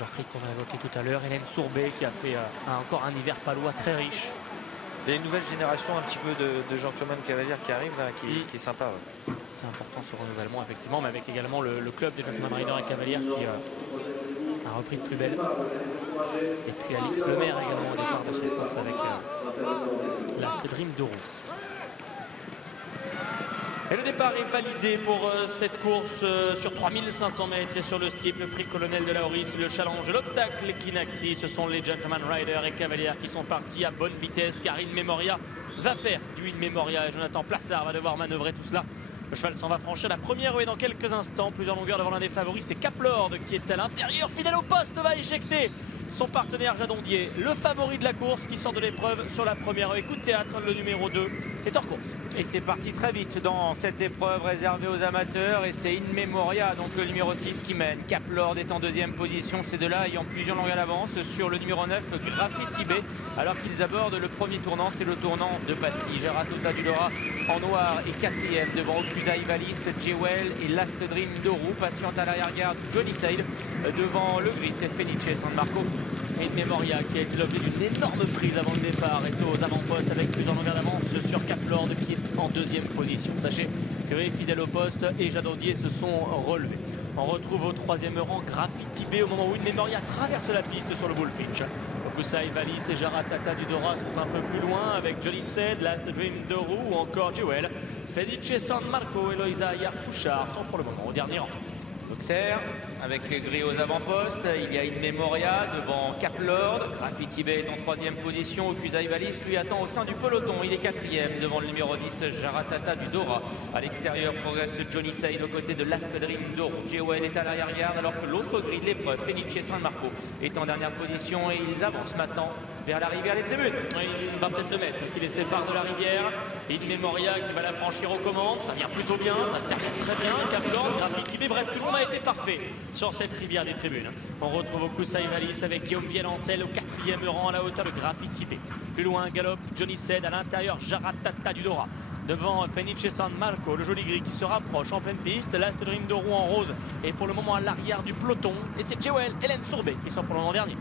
Major Creek qu'on a évoqué tout à l'heure. Hélène Sourbet qui a fait encore un hiver palois très riche. Il y a une nouvelle génération un petit peu de Jean-Clément Cavalier qui arrive là, qui est sympa. Ouais. C'est important ce renouvellement effectivement, mais avec également le club des Gentleman Riders et Cavaliers qui a repris de plus belle. Et puis Alix Lemaire également au départ de cette course avec Last Dream de Roux. Et le départ est validé pour cette course sur 3500 mètres et sur le steep, le prix Colonel de Laurice, le challenge, l'obstacle Kinaxi. Ce sont les Gentleman Riders et Cavaliers qui sont partis à bonne vitesse. car In Memoria va faire du In Memoria et Jonathan Plassard va devoir manœuvrer tout cela. Le cheval s'en va franchir la première et dans quelques instants, plusieurs longueurs devant l'un des favoris, c'est Caplord qui est à l'intérieur, fidèle au poste, va éjecter son partenaire Jadondier, le favori de la course qui sort de l'épreuve sur la première. Et coup de théâtre, le numéro 2 est hors course. Et c'est parti très vite dans cette épreuve réservée aux amateurs. Et c'est In Memoria, donc le numéro 6 qui mène. Caplord est en deuxième position. Ces deux-là ayant plusieurs longueurs d'avance sur le numéro 9, Graffiti B. Alors qu'ils abordent le premier tournant, c'est le tournant de Passy. Geratota Dudora en noir est quatrième devant Okusa Ivalis, Jewel et Last Dream de Roux. Patiente à l'arrière-garde, Johnny Side devant le gris, c'est Fenice San Marco. Et In Memoria qui a été l'objet d'une énorme prise avant le départ est aux avant-postes avec plusieurs longueurs d'avance sur Caplord qui est en deuxième position. Sachez que fidèle au poste et Jadondier se sont relevés. On retrouve au troisième rang Graffiti B au moment où In Memoria traverse la piste sur le Bullfinch. Okusa Ivalis et Geratota Dudora sont un peu plus loin avec Johnny Said, Last Dream de Roux ou encore Jewel. Fenice San Marco et Loïsa Ayar-Fouchard sont pour le moment au dernier rang. Auxerre avec les grilles aux avant-postes, il y a In Memoria devant Caplord, Graffiti B est en troisième position, Okusa Ivalis lui attend au sein du peloton, il est quatrième devant le numéro 10 Geratota Dudora. À l'extérieur progresse Johnny Side aux côtés de Last Dream de Roux. Jewel est à l'arrière-garde alors que l'autre grille de l'épreuve, Fenice San Marco, est en dernière position et ils avancent maintenant vers l'arrivée à les tribunes. Oui, une vingtaine de mètres qui les séparent de la rivière. In Memoria qui va la franchir aux commandes, ça vient plutôt bien, ça se termine très bien. Caplord, Graffiti B, bref, tout le monde a été parfait sur cette rivière des tribunes. On retrouve Okusa Ivalis avec Guillaume Vielancel au quatrième rang à la hauteur de Graffiti B. Plus loin, galope Johnny Said à l'intérieur, Geratota Dudora. Devant Fenice San Marco, le joli gris qui se rapproche en pleine piste. Last Dream de Roux en rose est pour le moment à l'arrière du peloton. Et c'est Jewel, Hélène Sourbet qui sont pour le moment dernier.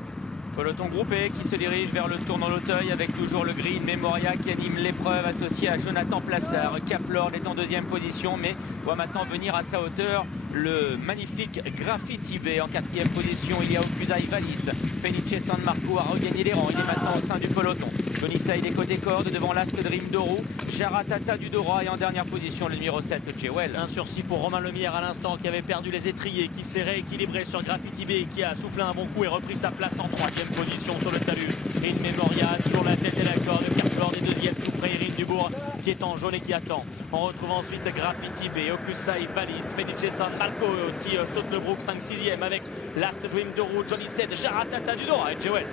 Peloton groupé qui se dirige vers le tournant l'Auteuil avec toujours le gris In Memoria qui anime l'épreuve associé à Jonathan Plassard. Caplord est en deuxième position mais voit maintenant venir à sa hauteur le magnifique Graffiti B. En quatrième position, il y a Okusa Ivalis. Fenice San Marco a regagné les rangs, il est maintenant au sein du peloton. Johnny Side est côté corde devant Last Dream de Roux. Geratota Dudora et en dernière position le numéro 7 Jewel. Un sursis pour Romain Lemierre à l'instant qui avait perdu les étriers, qui s'est rééquilibré sur Graffiti B, qui a soufflé un bon coup et repris sa place en troisième position sur le talus. In Memoria, toujours la tête et la corde. Caplord est deuxième, tout près Irine Dubourg qui est en jaune et qui attend. On retrouve ensuite Graffiti B, Okusa Ivalis, Fenice San Marco qui saute le Brook 5-6e avec Last Dream de Roux, Johnny Said, Geratota Dudora et Jewel.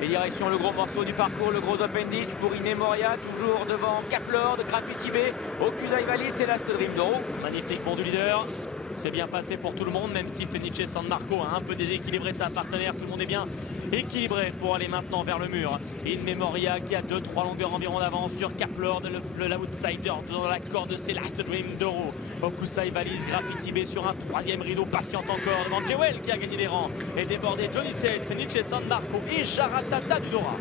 Et direction le gros morceau du parcours, le gros open ditch pour In Memoria, toujours devant Caplord, Graffiti B, Okusa Ivalis et Last Dream de Roux. Magnifique bond du leader. C'est bien passé pour tout le monde, même si Fenice San Marco a un peu déséquilibré sa partenaire. Tout le monde est bien équilibré pour aller maintenant vers le mur. In Memoria qui a 2-3 longueurs environ d'avance sur Caplord, l'outsider dans la corde, c'est Last Dream de Roux. Okusa Ivalis, Graffiti B sur un troisième rideau, patiente encore devant Jewel qui a gagné des rangs et débordé Johnny Said, Fenice San Marco et Geratota Dudora.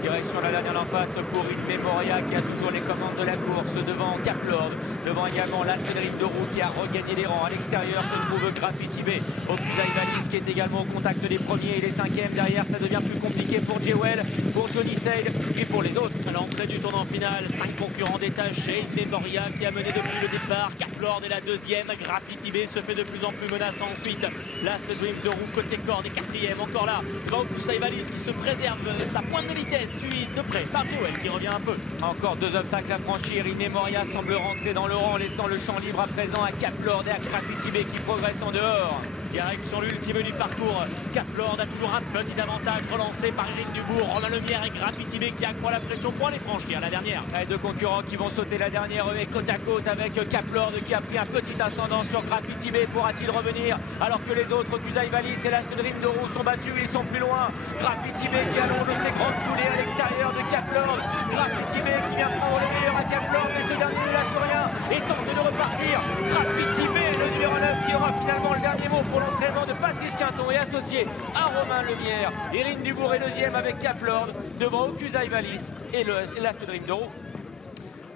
Direction la dernière en face pour In Memoria qui a toujours les commandes de la course devant Caplord, devant également Last Dream de Roux qui a regagné des rangs. À l'extérieur se trouve Graffiti B, Okusa Ivalis qui est également au contact des premiers et les cinquièmes. Derrière ça devient plus compliqué pour Jewel, pour Johnny Said et pour les autres. À l'entrée du tournant final, 5 concurrents détachés. In Memoria qui a mené depuis le départ, Caplord est la deuxième, Graffiti B se fait de plus en plus menaçant ensuite. Last Dream de Roux côté corde est quatrième, encore là devant Okusa Ivalis qui se préserve sa pointe de vitesse, suivi de près par Jewel qui revient un peu. Encore 2 obstacles à franchir. In Memoria semble rentrer dans le rang, laissant le champ libre à présent à Caplord et à Graffiti B qui progresse en dehors. Direction l'ultime du parcours. Caplord a toujours un petit avantage relancé par Irine Dubourg, Romain Lemierre et Graffiti B qui accroît la pression pour aller franchir la dernière. Et 2 concurrents qui vont sauter la dernière et côte à côte avec Caplord qui a pris un petit ascendant sur Graffiti B. Pourra-t-il revenir alors que les autres, Okusa Ivalis et Last Dream de Roux sont battus, ils sont plus loin. Graffiti B qui allonge ses grandes coulées à l'extérieur de Caplord. Graffiti B qui vient prendre le meilleur à Caplord mais ce dernier ne lâche rien et tente de repartir. Graffiti B, le numéro 9 qui aura finalement le dernier mot pour l'entraînement de Patrice Quinton et associé à Romain Lemierre. Irine Dubourg est deuxième avec Caplord devant Okusai Valis et l'Ast Dream de Roux.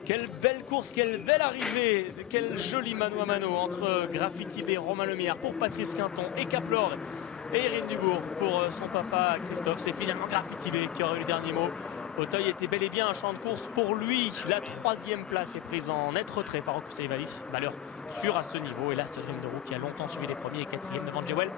Quelle belle course, quelle belle arrivée, quel joli mano à mano entre Graffiti B, Romain Lemierre pour Patrice Quinton et Caplord et Irine Dubourg pour son papa Christophe. C'est finalement Graffiti B qui aura eu le dernier mot. Auteuil était bel et bien un champ de course pour lui. La 3e place est prise en net retrait par Okusai Valis. Valeur sûre à ce niveau. Et l'Ast Dream de Roux qui a longtemps suivi les premiers et 4e devant Jewel.